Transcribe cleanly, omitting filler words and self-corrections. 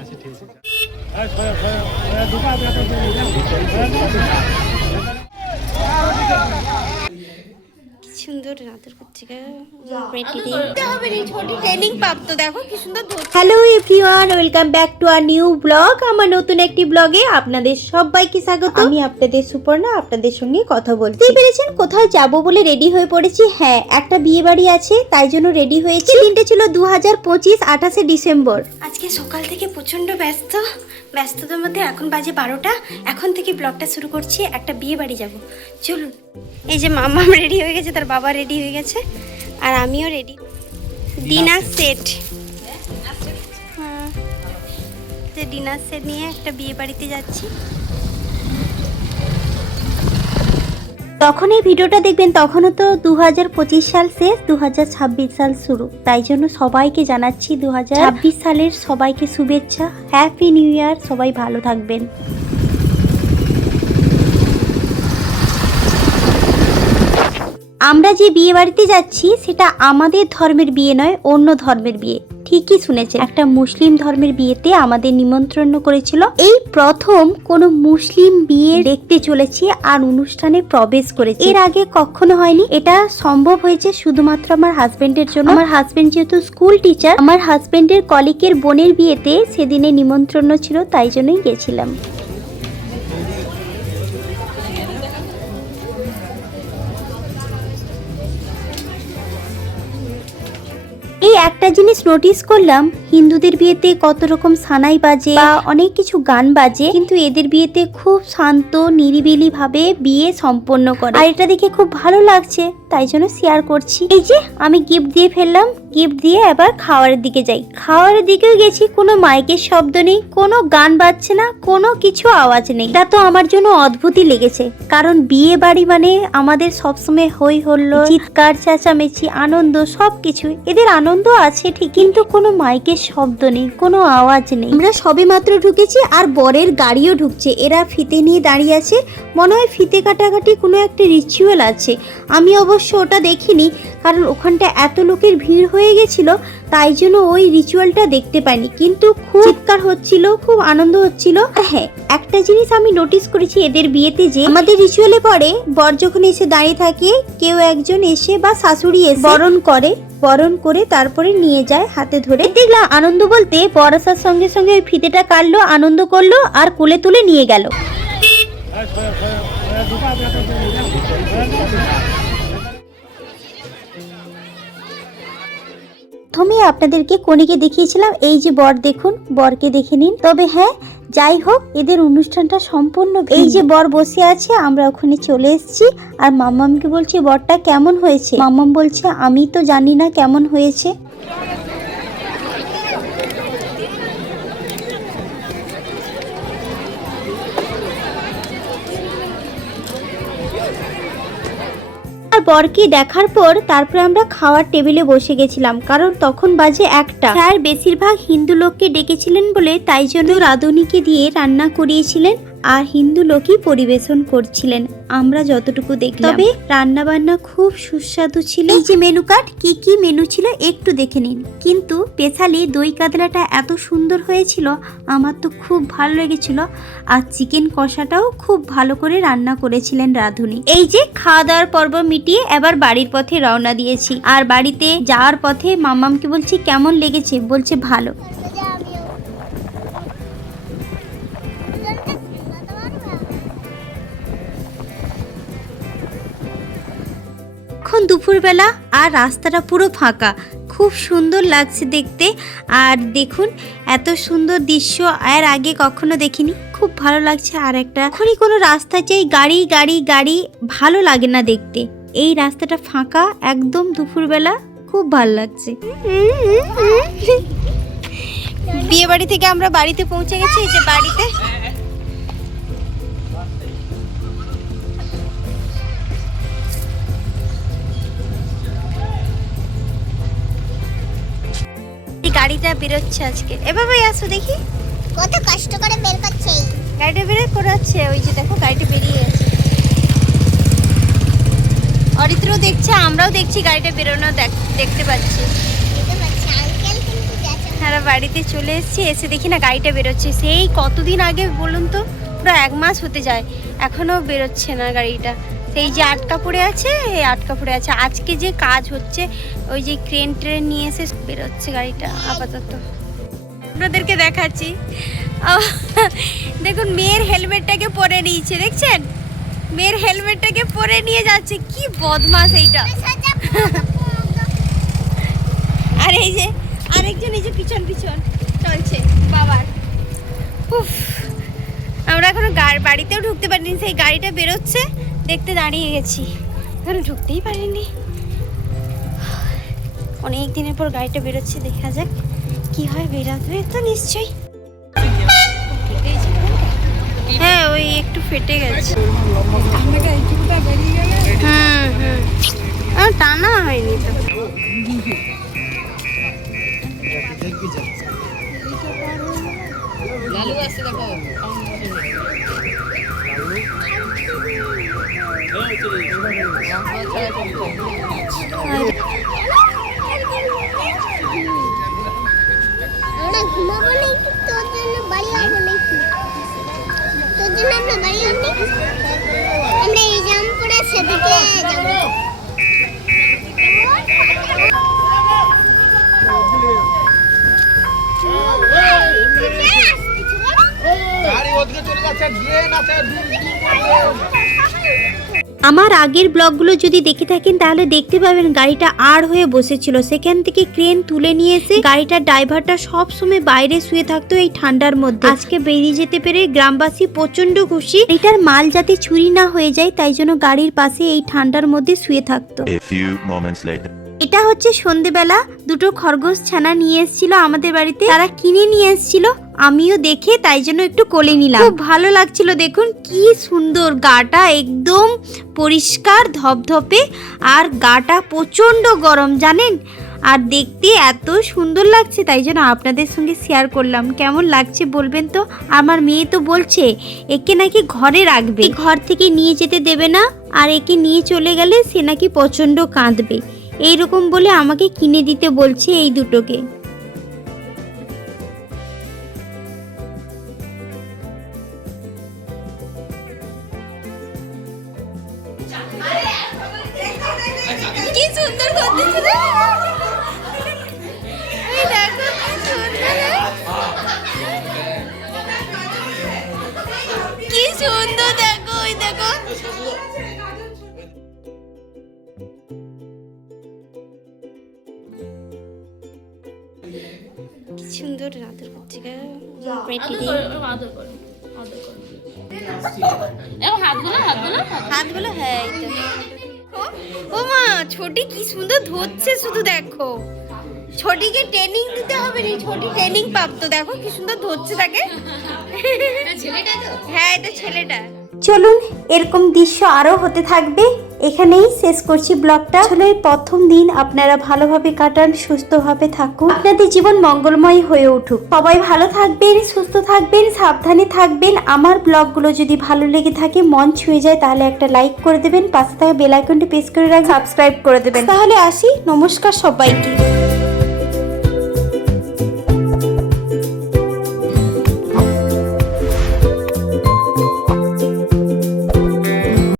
আচ্ছা ঠিক আছে। সুন্দর রাতের পত্রিকা ট্রেনিং প্রাপ্ত, দেখো কি সুন্দর। Hello everyone, welcome back to our new blog. আমার নতুন একটি ব্লগে আপনাদের সবাইকে স্বাগত। আমি আপনাদের সুপর্ণা, আপনাদের সঙ্গে কথা বলছি। পেরেছেন কোথাও যাব বলে রেডি হয়ে পড়েছি। হ্যাঁ, একটা বিয়ে বাড়ি আছে, তাই জন্য রেডি হয়েছি। দিনটা ছিল 2025 28শে ডিসেম্বর। আজকে সকাল থেকে প্রচন্ড ব্যস্ততার মধ্যে এখন বাজে 12টা। এখন থেকে ব্লগটা শুরু করছি। একটা বিয়ে বাড়ি যাব, চলুন। এই যে মামা রেডি হয়ে গেছে, তার বাবা রেডি হয়ে গেছে, আর আমিও রেডি। ডিনার সেট, যে ডিনার সেট নিয়ে একটা বিয়ে বাড়িতে যাচ্ছি। তখন এই ভিডিওটা দেখবেন, তখনও তো 2025 সাল শেষ, 2026 সাল শুরু। তাই জন্য সবাইকে জানাচ্ছি 2026 সালের সবাইকে শুভেচ্ছা, হ্যাপি নিউ ইয়ার। সবাই ভালো থাকবেন। আমরা যে বিয়ে বাড়িতে যাচ্ছি সেটা আমাদের ধর্মের বিয়ে নয়, অন্য ধর্মের বিয়ে। ঠিকই শুনেছেন, একটা মুসলিম ধর্মের বিয়েতে আমাদের নিমন্ত্রণ করেছিল। এই প্রথম কোনো মুসলিম বিয়ে দেখতে চলেছি আর অনুষ্ঠানে প্রবেশ করেছি। এর আগে কখনো হয়নি। এটা সম্ভব হয়েছে শুধুমাত্র আমার হাজবেন্ডের জন্য। আমার হাজবেন্ড যেহেতু স্কুল টিচার, আমার হাজবেন্ডের কলিগের বোনের বিয়েতে সেদিনে নিমন্ত্রণ ছিল, তাই জন্যই গেছিলাম। এই একটা জিনিস নোটিস করলাম, হিন্দুদের বিয়েতে কত রকম সানাই বাজে বা অনেক কিছু গান বাজে, কিন্তু এদের বিয়েতে খুব শান্ত নিরিবিলি ভাবে বিয়ে সম্পন্ন করে। আর এটা দেখে খুব ভালো লাগছে, তাই জন্য শেয়ার করছি। এই যে আমি গিফট দিয়ে ফেললাম, গিফট দিয়ে এবার খাওয়ারের দিকে যাই। খাওয়ারের দিকেও গেছি, কোনো মাইকের শব্দ নেই, কোনো গান বাজছে না, কোনো কিছু আওয়াজ নেই। এটা তো আমার জন্য অদ্ভুতই লেগেছে, কারণ বিয়ে বাড়ি মানে আমাদের সবসময় হই হল্লো, চিৎকার চেঁচামেচি, আনন্দ, সবকিছু। এদের আনন্দ আছে ঠিক, কিন্তু কোনো মাইকের শব্দ নেই, কোনো আওয়াজ নেই। আমরা সবে মাত্র ঢুকেছি আর বরের গাড়িও ঢুকছে। এরা ফিতে নিয়ে দাঁড়িয়ে আছে, মনে হয় ফিতে কাটাকাটি কোনো একটা রিচুয়াল আছে। আমি অবশ্য ওটা দেখিনি, কারণ ওখানটা এত লোকের ভিড় হয়ে গেছিল, তাই জন্য ওই রিচুয়ালটা দেখতে পাইনি। কিন্তু খুব চিৎকার হচ্ছিল, খুব আনন্দ হচ্ছিল। হ্যাঁ, একটা জিনিস আমি নোটিস করেছি এদের বিয়েতে, যে আমাদের রিচুয়ালে পরে বর যখন এসে দাঁড়িয়ে থাকে, কেউ একজন এসে বা শাশুড়ি এসে বরণ করে তারপরে নিয়ে যায় হাতে ধরে। দেখলাম আনন্দ বলতে বর আসার সঙ্গে সঙ্গে ওই ফিতেটা কাটলো, আনন্দ করলো আর কোলে তুলে নিয়ে গেল। প্রথমে আপনাদেরকে কনেকে দেখিয়েছিলাম, এই যে বর দেখুন, বরকে দেখে নিন। তবে হ্যাঁ, যাই হোক, এদের অনুষ্ঠানটা সম্পূর্ণ। এই যে বর বসে আছে, আমরা ওখানে চলে এসেছি আর মাম্মামকে বলছি বরটা কেমন হয়েছে। মাম্মাম বলছে আমি তো জানি না কেমন হয়েছে। বরকে দেখার পর তারপরে আমরা খাওয়ার টেবিলে বসে গেছিলাম, কারণ তখন বাজে 1টা। স্যার বেশিরভাগ হিন্দু লোককে ডেকেছিলেন বলে তাই জন্য রাঁধুনিকে দিয়ে রান্না করিয়েছিলেন আর হিন্দু লোকই পরিবেশন করছিলেন, আমরা যতটুকু দেখলাম। তবে রান্না বান্না খুব সুস্বাদু ছিল। এই যে মেনু কার্ড, কি কি মেনু ছিল একটু দেখে নিন। কিন্তু স্পেশালি দই কাতলাটা এত সুন্দর হয়েছিল, আমার তো খুব ভালো লেগেছিল। আর চিকেন কষাটাও খুব ভালো করে রান্না করেছিলেন রাঁধুনি। এই যে খাওয়া দাওয়ার পর্ব মিটিয়ে এবার বাড়ির পথে রওনা দিয়েছি। আর বাড়িতে যাওয়ার পথে মাম্মামকে বলছি কেমন লেগেছে, বলছে ভালো। এখন দুপুরবেলা আর রাস্তাটা পুরো ফাঁকা, খুব সুন্দর লাগছে দেখতে। আর দেখুন এত সুন্দর দৃশ্য এর আগে কখনো দেখিনি, খুব ভালো লাগছে। আর একটা এখনই কোনো রাস্তা চাই, গাড়ি গাড়ি গাড়ি, ভালো লাগে না দেখতে। এই রাস্তাটা ফাঁকা একদম দুপুরবেলা, খুব ভালো লাগছে। বিয়ে বাড়ি থেকে আমরা বাড়িতে পৌঁছে গেছি। এই যে বাড়িতে গাড়িটা বেরোচ্ছে আজকে। এভাবে আসো দেখি, কত কষ্ট করে বের করছে। গাড়িটা বের করাচ্ছে, ওই যে দেখো গাড়িটা বেরিয়ে আছে। অরিত্র দেখছে, আমরাও দেখছি গাড়িটা বেরোনো, দেখতে পাচ্ছি। আঙ্কেল কিন্তু যাচ্ছে। আমরা বাড়িতে চলে এসেছি, এসে দেখি না গাড়িটা বেরোচ্ছে। সেই কতদিন আগে বলুন তো, পুরো 1 মাস হতে যায়, এখনও বেরোচ্ছে না গাড়িটা। সেই যে আটকা পড়ে আছে, এই আটকা পড়ে আছে। আজকে যে কাজ হচ্ছে, ওই যে ক্রেন ট্রেন নিয়ে এসে বেরোচ্ছে গাড়িটা আপাতত। আপনাদেরকে দেখাচ্ছি, দেখুন মেয়ের হেলমেটটাকে পরে নিয়েছে, দেখছেন? মেয়ের হেলমেটটাকে পরে নিয়ে যাচ্ছে, কি বদমাস এইটা। আর এই যে আরেকজন এই যে পিছন পিছন চলছে বাবার। উফ, আমরা এখনো বাড়িতেও ঢুকতে পারিনি, সেই গাড়িটা বেরোচ্ছে দেখতে দাঁড়িয়ে গেছি, এখনো ঢুকতেই পারিনি। অনেক দিনের পর গাড়িটা বেরোচ্ছে, দেখা যাক কি হয়। বেরোবে তো নিশ্চয়ই। হ্যাঁ, ওই একটু ফেটে গেছে। টানা হয়নি তো। আমরা ঘুমাবো নাকি তোর জন্য বাড়ি যাবো নাকি? তোর জন্য আমরা বাড়ি যাবো নাকি? আমরা এই জামপুরে সেদিকে যাবো। আমার আগের ব্লগগুলো যদি দেখে থাকেন তাহলে দেখতে পাবেন গাড়িটা আর হয়ে বসেছিল, সেখান থেকে ক্রেন তুলে নিয়ে এসে গাড়িটার ড্রাইভারটা সব সময় বাইরে শুয়ে থাকতো এই ঠান্ডার মধ্যে। আজকে বেরিয়ে যেতে পেরে গ্রামবাসী প্রচন্ড খুশি। এটার মাল যাতে চুরি না হয়ে যায় তাই জন্য গাড়ির পাশে এই ঠান্ডার মধ্যে শুয়ে থাকতো। A few moments later. এটা হচ্ছে সন্ধেবেলা, দুটো খরগোশ ছানা নিয়ে এসেছিল আমাদের বাড়িতে, তারা কিনে নিয়ে এসেছিল, আমিও দেখে তাই জন্য একটু কোলে নিলাম। খুব ভালো লাগছিল, দেখুন কি সুন্দর, গাটা একদম পরিষ্কার ধপধপে, আর গাটা প্রচন্ড গরম জানেন, আর দেখতে এত সুন্দর লাগছে, তাই জন্য আপনাদের সঙ্গে শেয়ার করলাম। কেমন লাগছে বলবেন তো। আমার মেয়ে তো বলছে একে নাকি ঘরে রাখবে, ঘর থেকে নিয়ে যেতে দেবে না, আর একে নিয়ে চলে গেলে সে নাকি প্রচন্ড কাঁদবে, এইরকম বলে আমাকে কিনে দিতে বলছে এই দুটোকে। কি সুন্দর করতেছে রে, এই দেখো কি সুন্দর, কি সুন্দর, দেখো ওই দেখো। কি সুন্দর আদর করছে গো, পেটি দিয়ে হাতগুলো। হ্যাঁ, এই তো। ও মা, ছোটি কি সুন্দর ধরছে, শুধু দেখো। ছোটিকে ট্রেনিং দিতে হবে রে, ছোটি ট্রেনিং প্রাপ্ত, দেখো কি সুন্দর ধরছে তাকে। হ্যাঁ, এটা ছেলেটা। চলুন, এরকম দৃশ্য আরও হতে থাকবে। এখানেই শেষ করছি ব্লগটা। আসলে প্রথম দিন আপনারা ভালোভাবে কাটান, সুস্থভাবে থাকুন, আপনাদের জীবন মঙ্গলময় হয়ে উঠুক। সবাই ভালো থাকবেন, সুস্থ থাকবেন, সাবধানে থাকবেন। আমার ব্লগগুলো যদি ভালো লেগে থাকে, মন ছুঁয়ে যায়, তাহলে একটা লাইক করে দেবেন, পাশে থাকা বেল আইকনটি প্রেস করে রাখবেন, সাবস্ক্রাইব করে দেবেন। তাহলে আসি, নমস্কার সবাইকে।